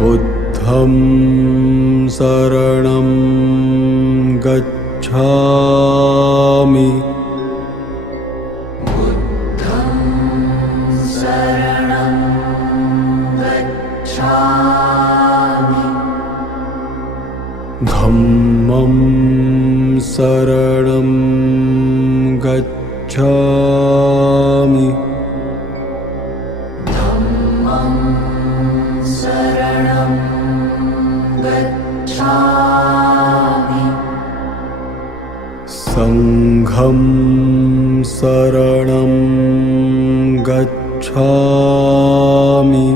बुद्धं शरणं गच्छामि। धम्मं शरणं गच्छामि। संघं शरणं गच्छामि।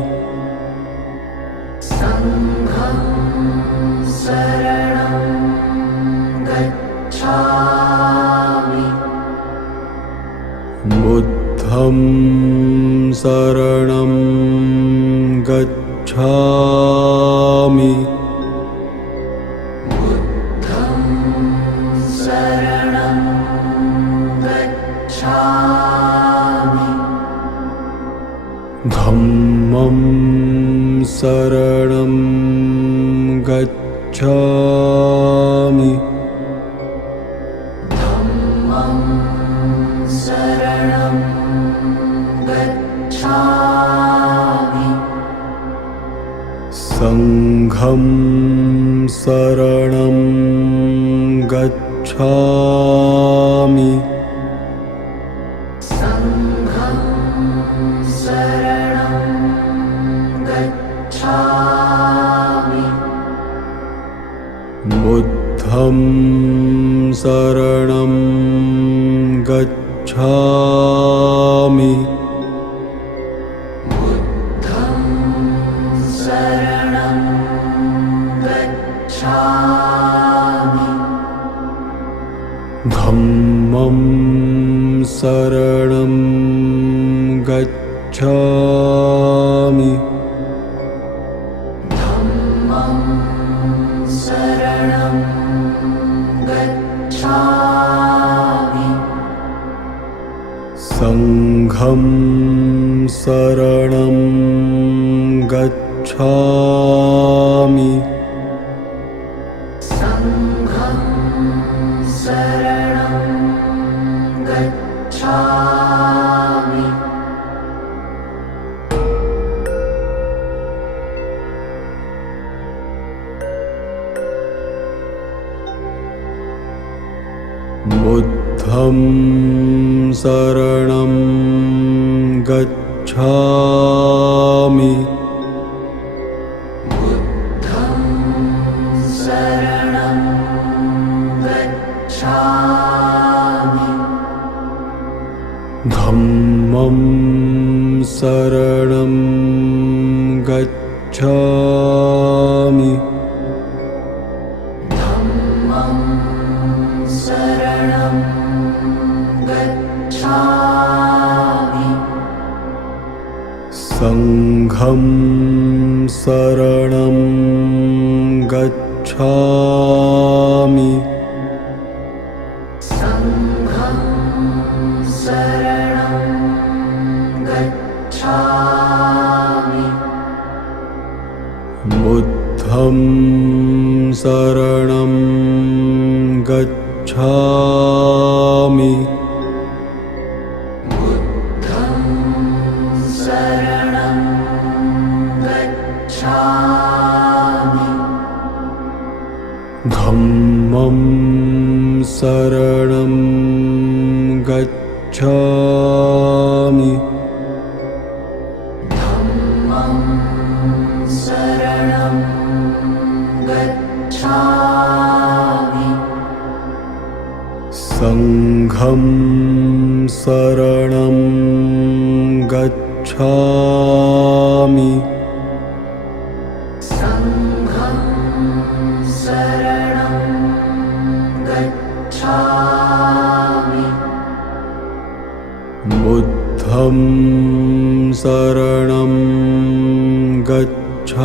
बुद्धं शरणं गच्छामि। धम्मं शरणं गच्छामि। संघं शरणं गच्छामि। बुद्धं शरणं गच्छामि। धम्मं शरणं गच्छामि। संघं शरणं गच्छामि। बुद्धं शरणं गच्छामि। धम्मं शरणं गच्छामि। संघं शरणं गच्छामि। बुद्धं शरणं गच्छामि। धम्मं शरणं गच्छामि। संघं शरणं गच्छामि। बुद्धं शरणं गच्छामि।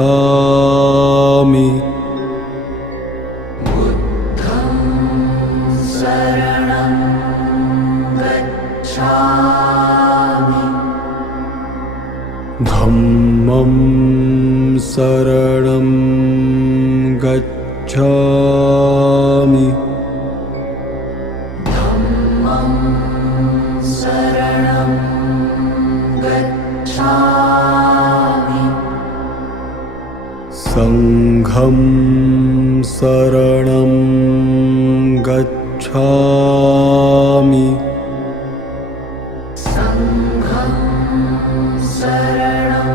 धम्मं शरणं शरणं गच्छामि संघं शरणं गच्छामि संघं शरणं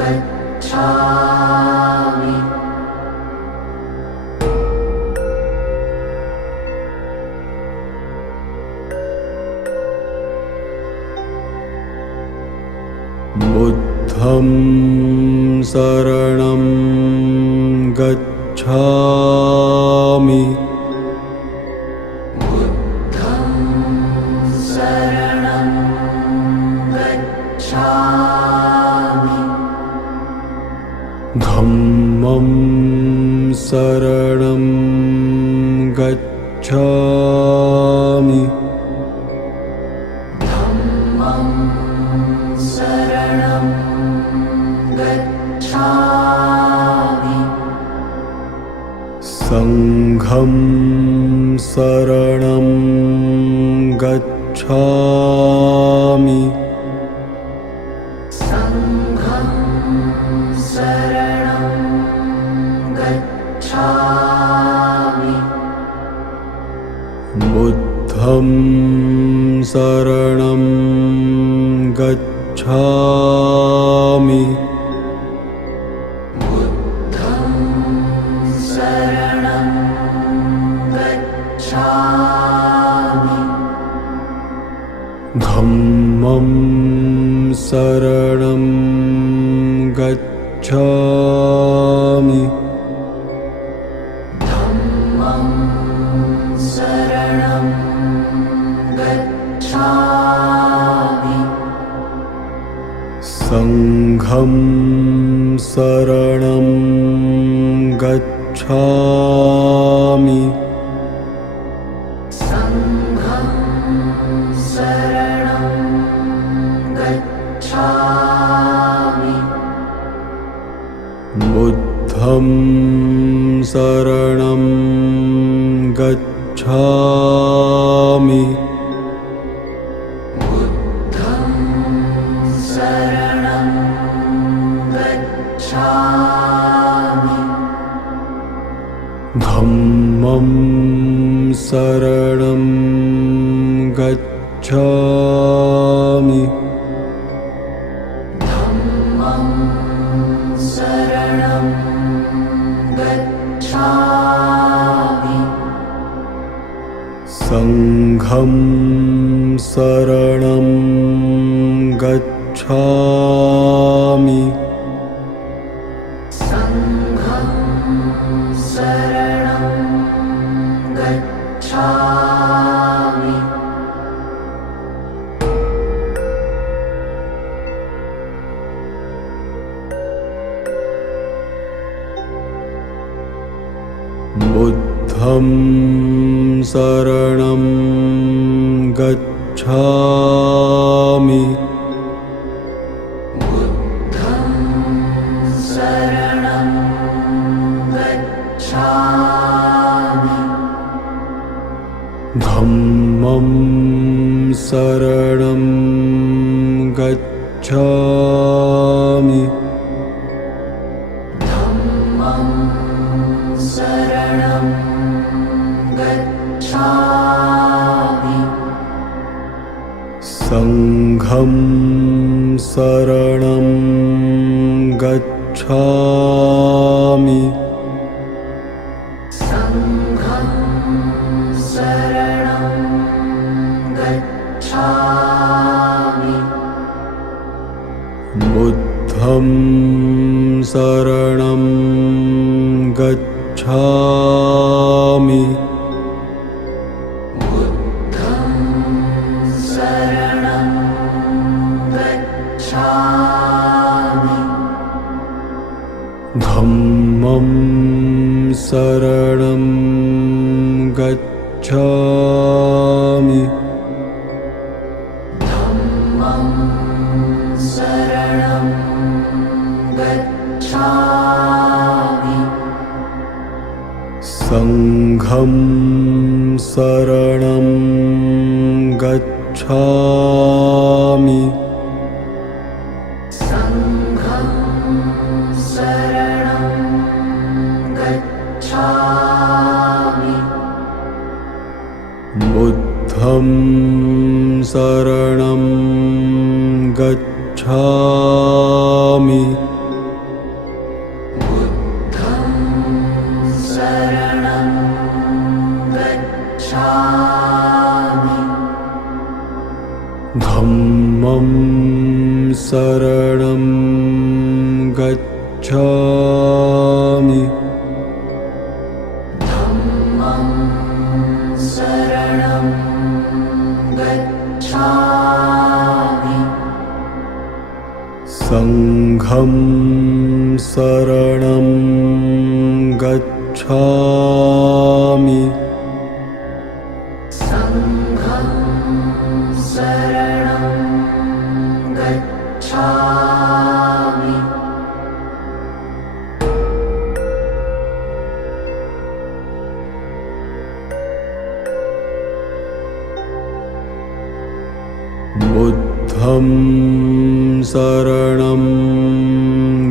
गच्छामि बुद्धं शरणं गच्छामि बुद्धं शरणं गच्छामि धम्मं शरणं गच्छामि धम्मं शरणं गच्छामि संघं शरणं गच्छामि संघं शरणं गच्छामि बुद्धं शरणं गच्छामि बुद्धं शरणं गच्छामि धम्मं शरणं गच्छामि धम्मं शरणं गच्छामि संघं शरणं गच्छामि संघं शरणं गच्छामि बुद्धं शरणं गच्छामि बुद्धं शरणं गच्छामि धम्मं शरणं गच्छामि धम्मं शरणं गच्छामि संघं शरणं गच्छामि संघं शरणं गच्छामि बुद्धं शरणं गच्छामि बुद्धं शरणं गच्छामि धम्मं शरणं गच्छामि धम्मं शरणं गच्छामि संघं शरणं गच्छामि संघं शरणं गच्छामि बुद्धं शरणं गच्छामि बुद्धं शरणं गच्छामि धम्मं शरणं गच्छामि धम्मं शरणं गच्छामि संघं शरणं गच्छामि संघं शरणं गच्छामि बुद्धं शरणं गच्छामि बुद्धं शरणं गच्छामि धम्मं शरणं गच्छामि धम्मं शरणं गच्छामि संघं शरणं गच्छामि संघं शरणं गच्छामि बुद्धं शरणं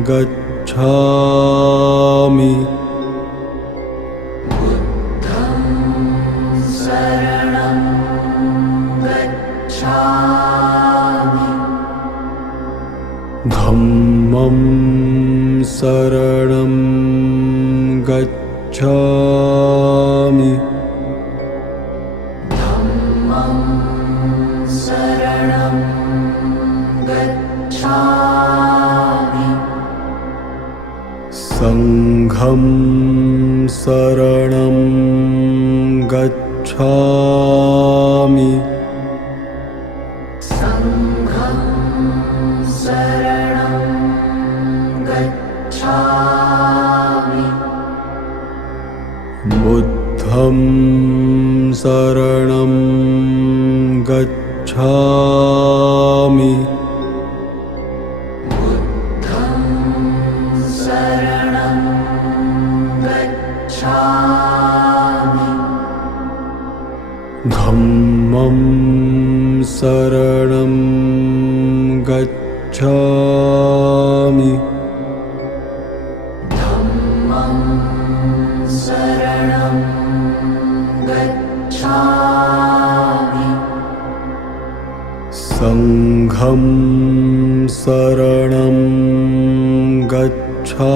गच्छामि बुद्धं शरणं गच्छामि धम्मं शरणं गच्छामि धम्मं शरणं गच्छामि संघं शरणं गच्छामि संघं शरणं गच्छामि बुद्धं शरणं गच्छामि बुद्धं शरणं गच्छामि धम्मं शरणं गच्छामि धम्मं शरणं गच्छामि संघं शरणं गच्छामि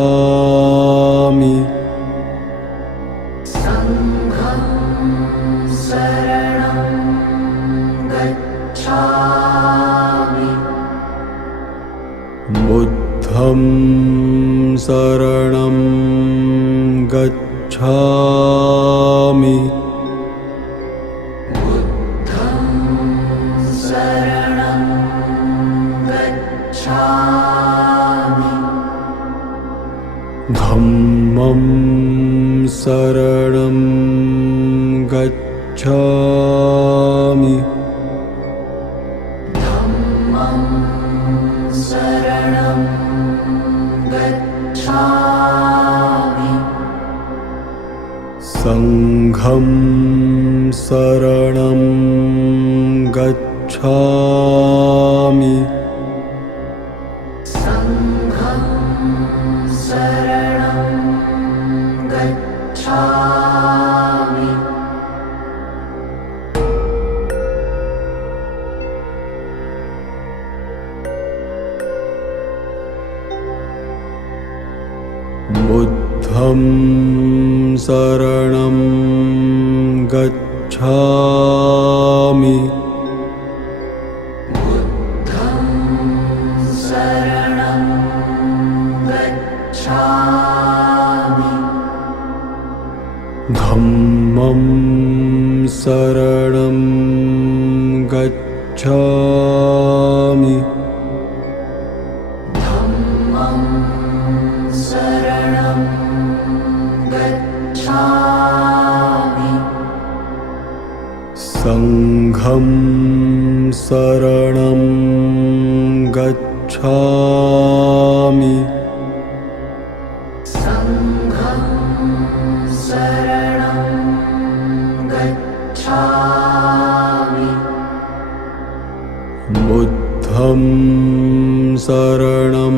संघं शरणं गच्छामि बुद्धं शरणं गच्छामि बुद्धं शरणं गच्छामि धम्मं शरणं गच्छामि धम्मं शरणं गच्छामि संघं शरणं गच्छामि संघं शरणं गच्छामि बुद्धं शरणं गच्छामि बुद्धं शरणं गच्छामि धम्मं शरणं गच्छामि धम्मं शरणं गच्छामि संघं शरणं गच्छामि संघं शरणं गच्छामि बुद्धं शरणं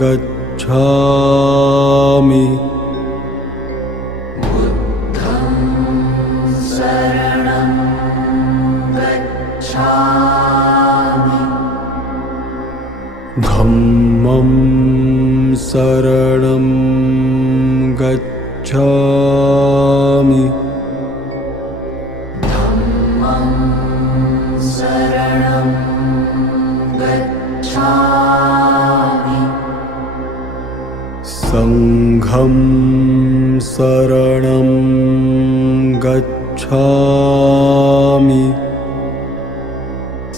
गच्छामि शरणं गच्छामि धम्मं शरणं गच्छामि धम्मं शरणं गच्छामि संघं शरणं गच्छामि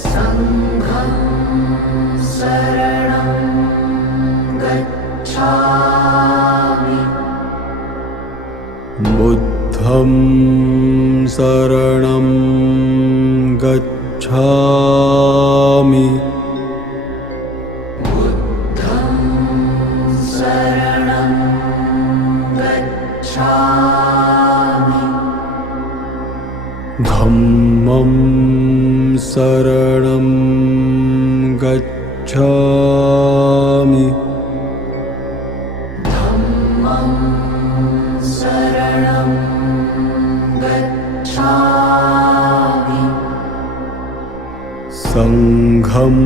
संघं शरणं गच्छामि बुद्धं शरणं गच्छामि बुद्धं शरणं गच्छामि धम्मं शरणं गच्छामि धम्मं शरणं गच्छामि संघं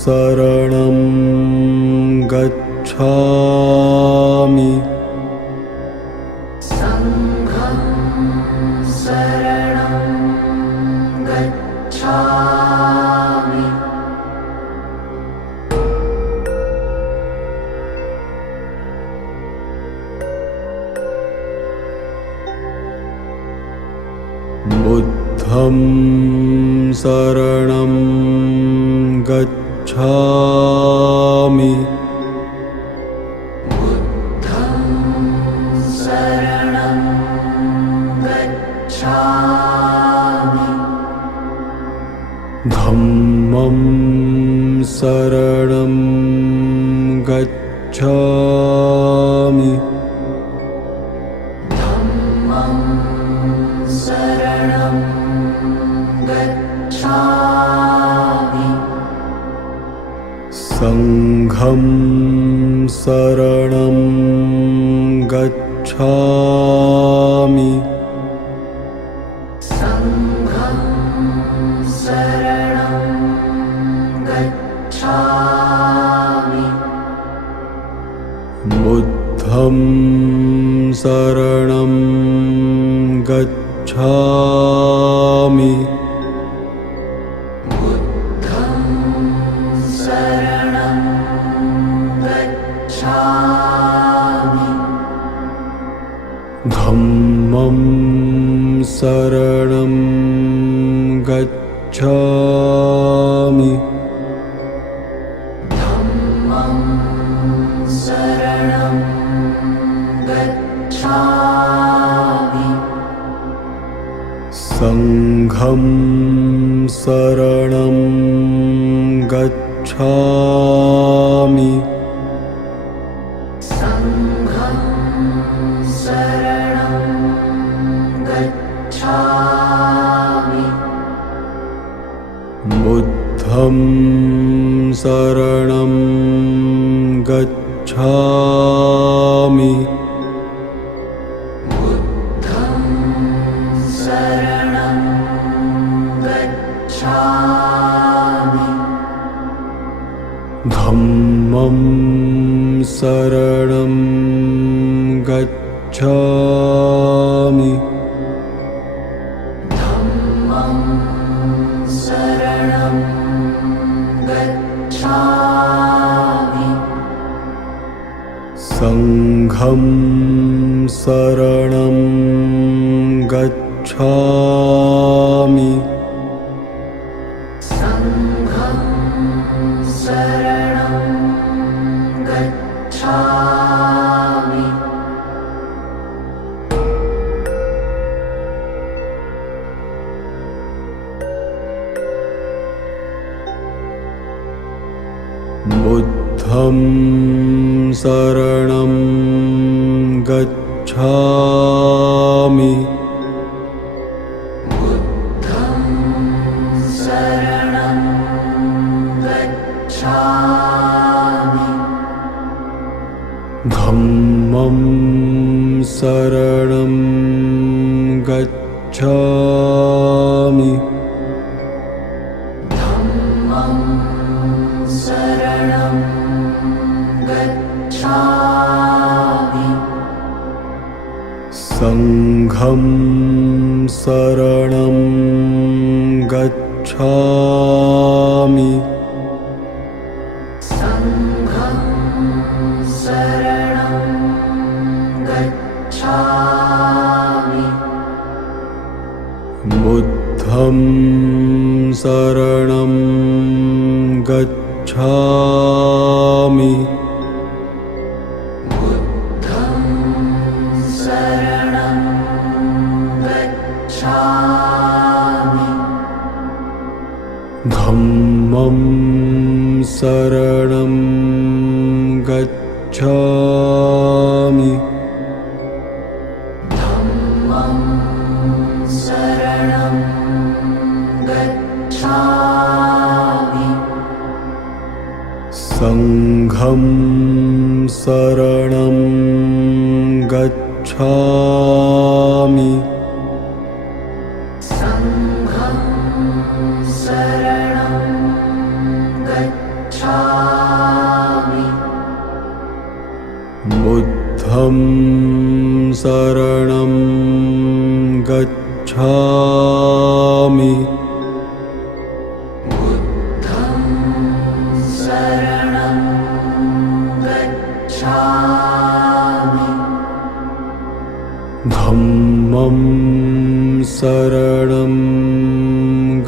शरणं गच्छामि संघं शरणं गच्छामि बुद्धं शरणं गच्छामि बुद्धं शरणं गच्छामि धम्मं शरणं गच्छामि धम्मं शरणं गच्छामि संघं शरणं गच्छामि संघं शरणं गच्छामि बुद्धं शरणं गच्छामि बुद्धं शरणं गच्छामि धम्मं शरणं गच्छामि धम्मं शरणं गच्छामि संघं शरणं गच्छामि संघं शरणं गच्छामि बुद्धं शरणं गच्छामि बुद्धं शरणं गच्छामि धम्मं शरणं गच्छामि धम्मं शरणं गच्छामि संघं शरणं गच्छामि संघं शरणं गच्छामि बुद्धं शरणं गच्छामि बुद्धं शरणं गच्छामि धम्मं शरणं गच्छामि संघं शरणं गच्छामि संघं शरणं गच्छामि बुद्धं शरणं गच्छामि बुद्धं शरणं गच्छामि धम्मं शरणं गच्छामि धम्मं शरणं गच्छामि संघं शरणं गच्छामि संघं शरणं गच्छामि बुद्धं शरणं गच्छामि बुद्धं शरणं गच्छामि धम्मं शरणं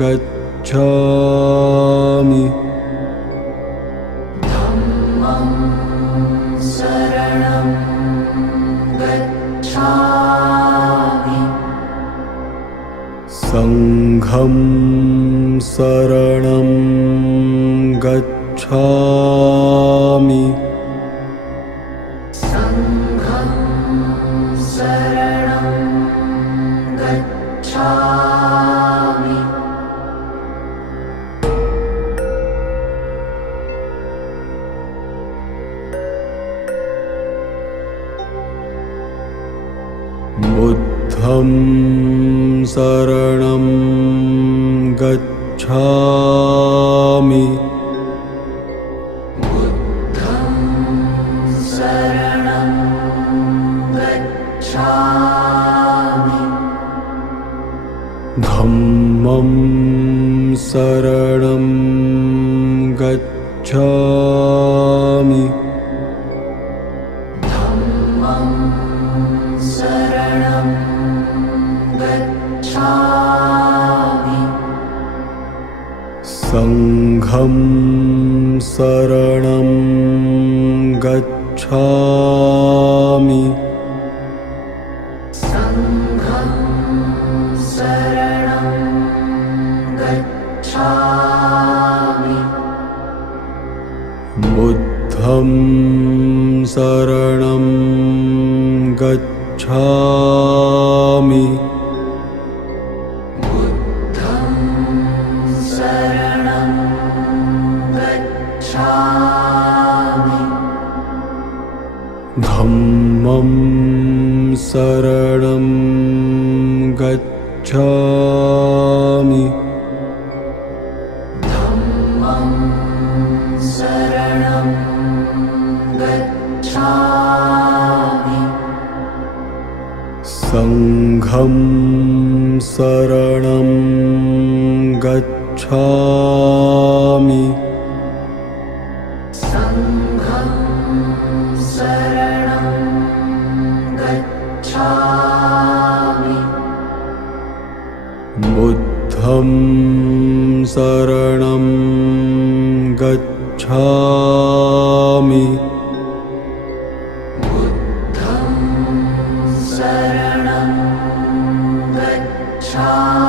गच्छामि धम्मं शरणं गच्छामि संघं शरणं गच्छामि संघं शरणं गच्छामि बुद्धं शरणं गच्छामि बुद्धं शरणं गच्छामि धम्मं शरणं गच्छामि धम्मं शरणं गच्छामि संघं शरणं गच्छामि संघं शरणं गच्छामि बुद्धं शरणं गच्छामि बुद्धं शरणं गच्छामि धम्मं शरणं गच्छामि धम्मं शरणं गच्छामि संघं शरणं गच्छामि संघं शरणं गच्छामि बुद्धं शरणं गच्छामि बुद्धं शरणं गच्छामि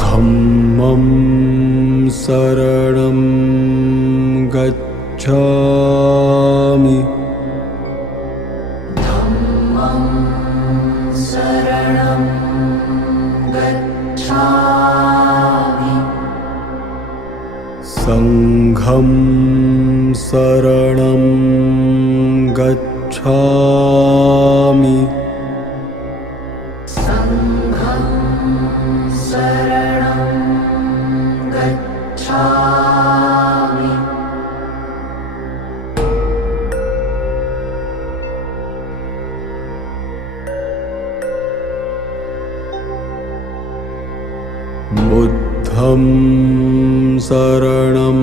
धम्मं शरणं गच्छामि धम्मं शरणं गच्छामि संघं शरणं गच्छामि शरणं गच्छामि बुद्धं शरणं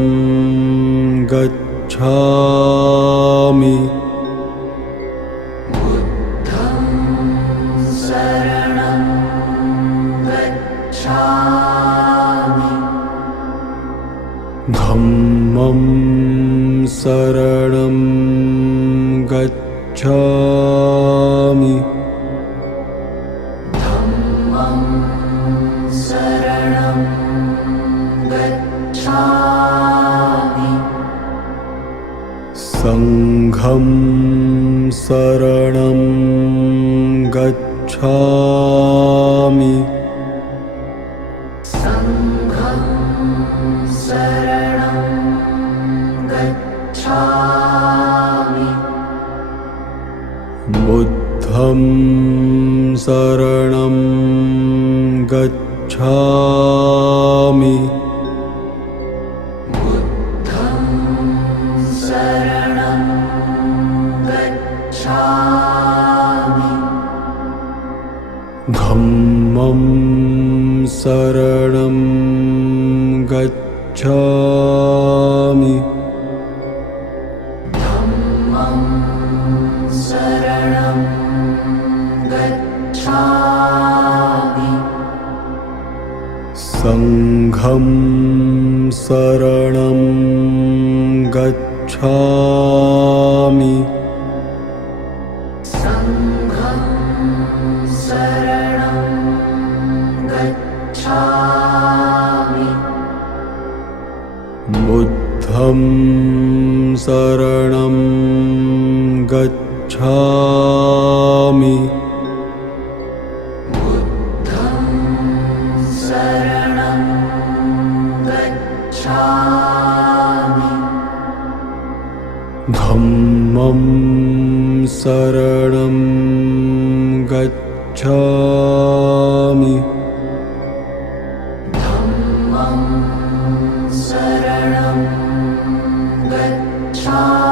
गच्छामि बुद्धं शरणं गच्छामि धम्मं शरणं गच्छामि धम्मं शरणं गच्छामि संघं शरणं गच्छामि संघं शरणं गच्छामि बुद्धं शरणं गच्छामि बुद्धं शरणं गच्छामि धम्मं शरणं गच्छामि धम्मं शरणं गच्छामि संघं शरणं गच्छामि संघं शरणं गच्छामि बुद्धं शरणं गच्छामि बुद्धं शरणं गच्छामि धम्मं शरणं गच्छामि धम्मं शरणं गच्छामि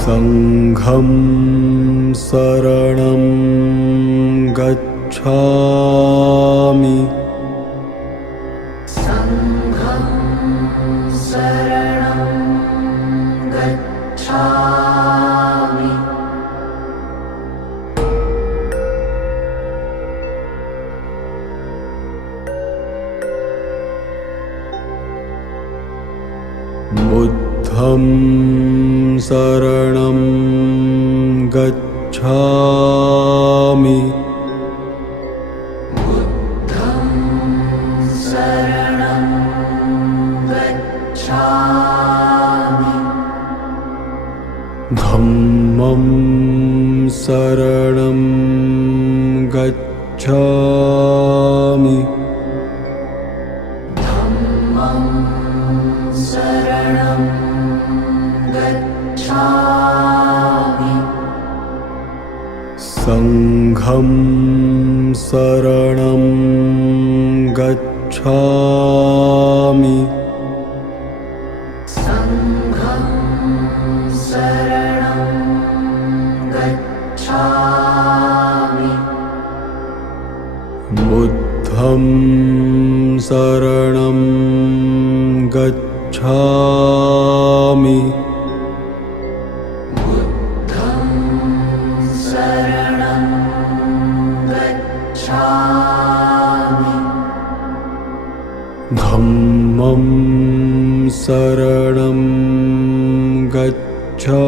संघं शरणं गच्छामि संघं शरणं गच्छामि बुद्धं शरणं गच्छामि बुद्धं शरणं गच्छामि धम्मं शरणं गच्छामि धम्मं शरणं गच्छामि संघं शरणं गच्छामि संघं शरणं गच्छामि बुद्धं शरणं गच्छामि बुद्धं शरणं गच्छामि धम्मं शरणं गच्छामि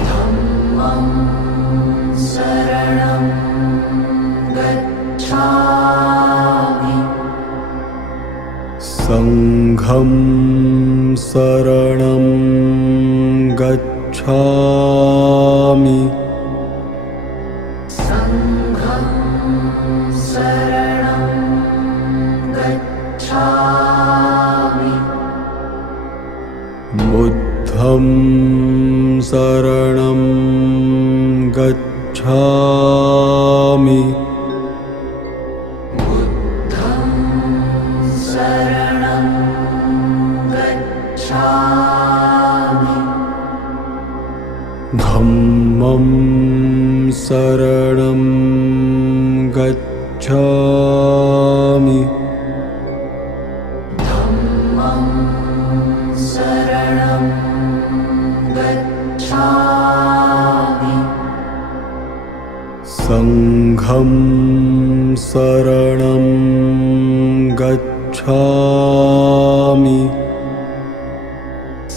धम्मं शरणं गच्छामि संघं शरणं गच्छामि संघं शरणं गच्छामि बुद्धं शरणं गच्छामि गच्छामि शरणं गच्छामि धम्मं शरणं गच्छामि धम्मं शरणं गच्छामि संघं शरणं गच्छामि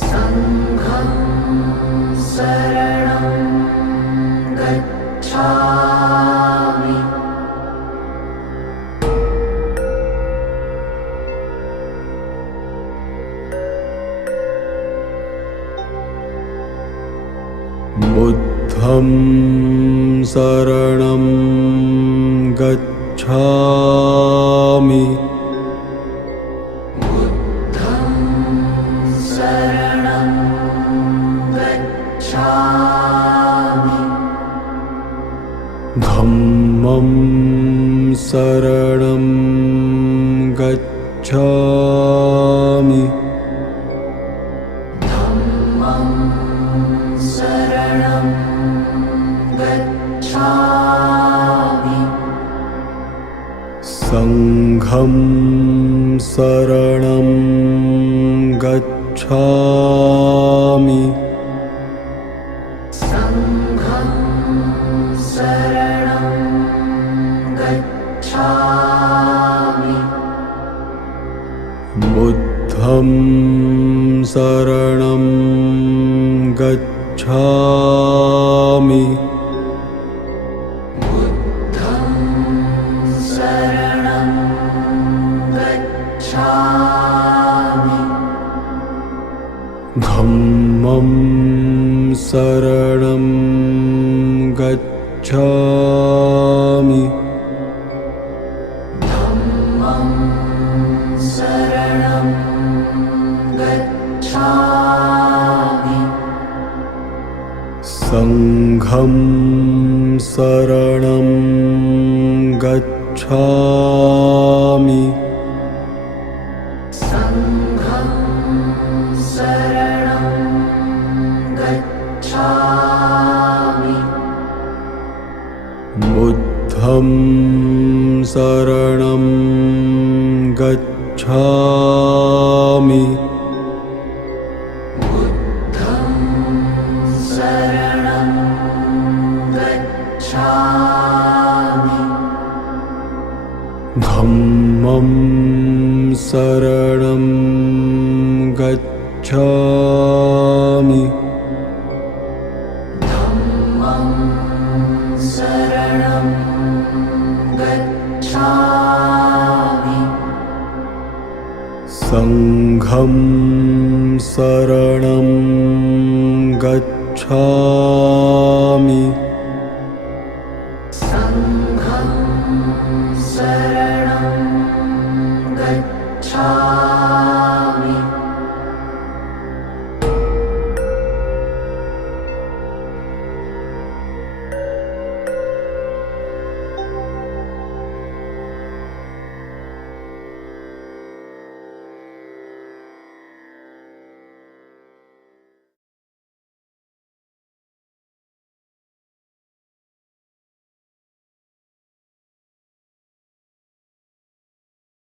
संघं शरणं गच्छामि बुद्धं शरणं गच्छामि बुद्धं शरणं गच्छामि धम्मं शरणं गच्छामि धम्मं शरणं गच्छामि संघं शरणं गच्छामि संघं शरणं गच्छामि बुद्धं शरणं गच्छामि बुद्धं शरणं गच्छामि धम्मं शरणं गच्छामि धम्मं शरणं गच्छामि संघं शरणं गच्छामि संघं शरणं गच्छामि धम्मं शरणं गच्छामि संघं शरणं गच्छामि संघं शरणं गच्छामि संघं शरणं गच्छामि संघं शरणं गच्छामि संघं शरणं गच्छामि संघं शरणं गच्छामि संघं शरणं गच्छामि संघं बुद्धं शरणं गच्छामि बुद्धं शरणं गच्छामि धम्मं शरणं गच्छामि धम्मं शरणं गच्छामि संघं शरणं गच्छामि